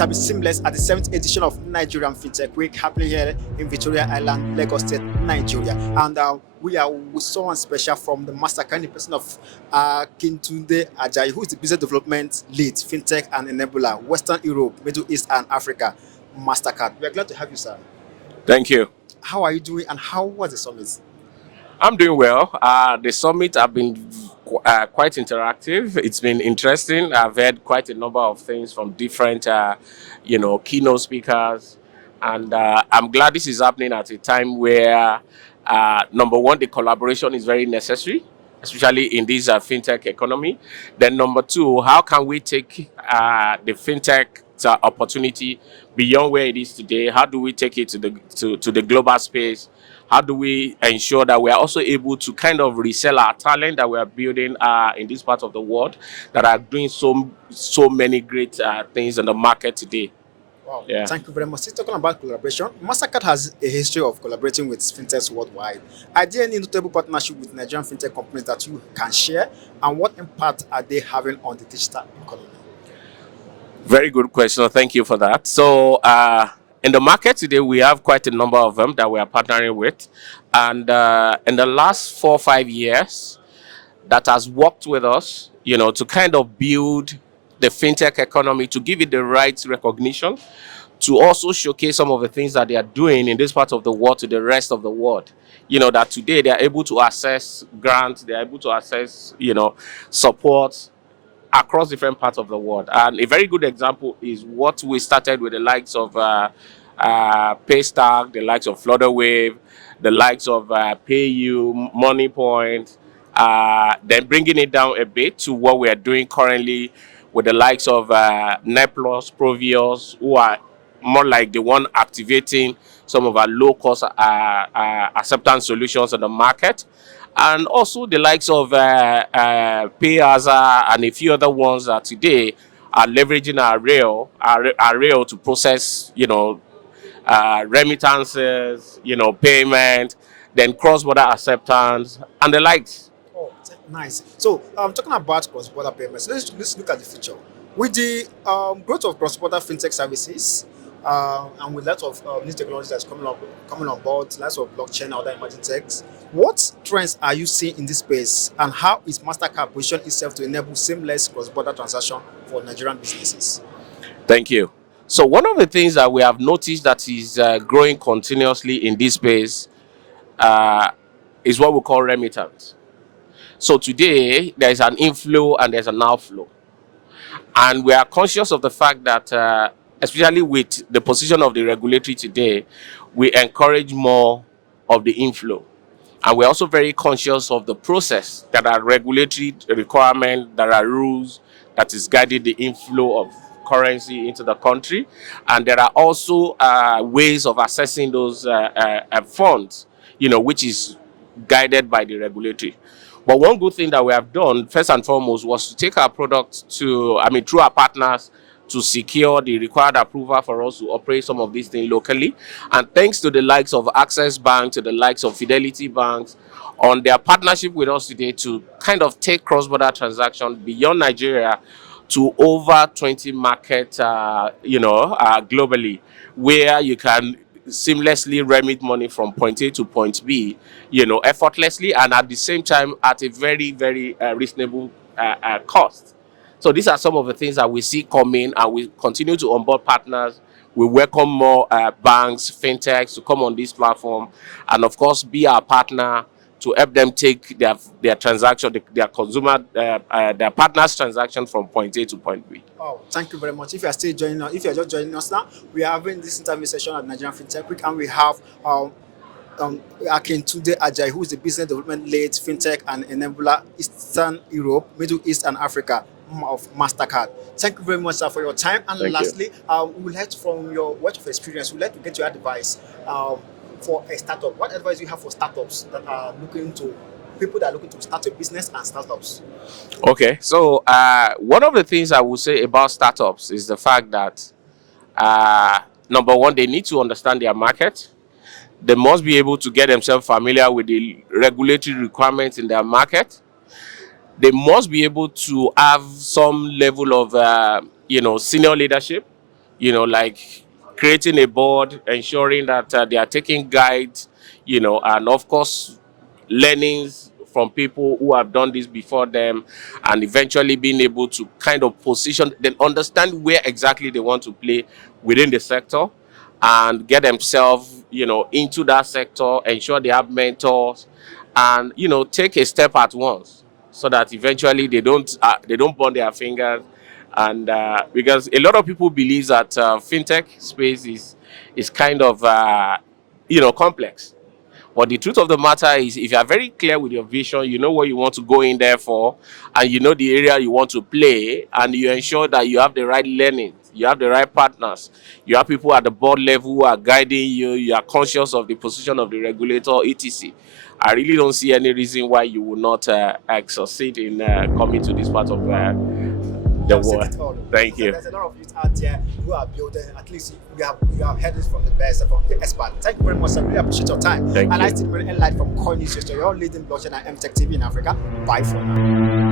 shall be seamless at the 7th edition of Nigerian Fintech Week happening here in Victoria Island, Lagos State, Nigeria. And we are with someone special from the Mastercard, in the person of Akintunde Ajayi, who is the Business Development Lead, Fintech and Enabler, Western Europe, Middle East and Africa, Mastercard. We are glad to have you, sir. Thank you. How are you doing and how was the summit? I'm doing well. The summit have been quite interactive. It's been interesting. I've heard quite a number of things from different, keynote speakers. And I'm glad this is happening at a time where, number one, the collaboration is very necessary, especially in this fintech economy. Then number two, how can we take the fintech opportunity beyond where it is today? How do we take it to the global space? How do we ensure that we are also able to kind of resell our talent that we are building in this part of the world that are doing so many great things in the market today? Wow. Yeah. Thank you very much. Still talking about collaboration, Mastercard has a history of collaborating with fintechs worldwide. Are there any notable partnership with Nigerian fintech companies that you can share, and what impact are they having on the digital economy? Very good question. Thank you for that. So, in the market today, we have quite a number of them that we are partnering with. And in the last 4 or 5 years, that has worked with us, to kind of build the fintech economy, to give it the right recognition, to also showcase some of the things that they are doing in this part of the world to the rest of the world. That today they are able to access grants, they are able to access, support across different parts of the world. And a very good example is what we started with the likes of Paystack, the likes of Flutterwave, the likes of PayU, MoneyPoint, then bringing it down a bit to what we are doing currently with the likes of Neplus, Provios, who are more like the one activating some of our low-cost acceptance solutions on the market. And also the likes of Payaza and a few other ones that today are leveraging our rail to process, remittances, payment, then cross-border acceptance, and the likes. Oh, nice. So, talking about cross-border payments, let's look at the future. With the growth of cross-border fintech services, and with lots of new technologies that's coming on board, lots of blockchain and other emerging techs, what trends are you seeing in this space, and how is Mastercard positioned itself to enable seamless cross-border transaction for Nigerian businesses? Thank you. So one of the things that we have noticed that is growing continuously in this space is what we call remittance. So today there is an inflow and there's an outflow, and we are conscious of the fact that especially with the position of the regulatory today, we encourage more of the inflow. And we're also very conscious of the process, that are regulatory requirements, that are rules that is guiding the inflow of currency into the country. And there are also ways of assessing those funds, which is guided by the regulatory. But one good thing that we have done, first and foremost, was to take our product through our partners, to secure the required approval for us to operate some of these things locally. And thanks to the likes of Access Bank, to the likes of Fidelity Banks, on their partnership with us today to kind of take cross-border transactions beyond Nigeria to over 20 markets, globally, where you can seamlessly remit money from point A to point B, effortlessly, and at the same time at a very, very reasonable cost. So these are some of the things that we see coming, and we continue to onboard partners. We welcome more banks, fintechs to come on this platform, and of course be our partner to help them take their transaction, their partners' transaction from point A to point B. Oh, thank you very much. If you are still joining us, if you are just joining us now, we are having this interview session at Nigerian Fintech Week, and we have Akintunde Ajayi, who is the Business Development Lead, Fintech and Enabler, Eastern Europe, Middle East and Africa of Mastercard. Thank you very much, sir, for your time. And Thank lastly, we would like to, from your wealth of experience, we'd like to get your advice for a startup. What advice do you have for startups that are people that are looking to start a business and startups? Okay, so one of the things I would say about startups is the fact that number one, they need to understand their market. They must be able to get themselves familiar with the regulatory requirements in their market. They must be able to have some level of, senior leadership like creating a board, ensuring that they are taking guides, and of course, learnings from people who have done this before them, and eventually being able to kind of position, then understand where exactly they want to play within the sector and get themselves, into that sector, ensure they have mentors, and, take a step at once so that eventually they don't burn their fingers. And because a lot of people believe that fintech space is kind of complex, but the truth of the matter is, if you are very clear with your vision, you know what you want to go in there for, and you know the area you want to play, and you ensure that you have the right learning, you have the right partners, you have people at the board level who are guiding you, you are conscious of the position of the regulator, etc. I really don't see any reason why you will not succeed in coming to this part of You the have said world. it all. Thank you. There's a lot of youth out there who are building. At least you have heard it from the best, from the expert. Thank you very much. I really appreciate your time. Thank And I you. still bring light from Coin News. You're leading blockchain and MTech TV in Africa. Bye for now.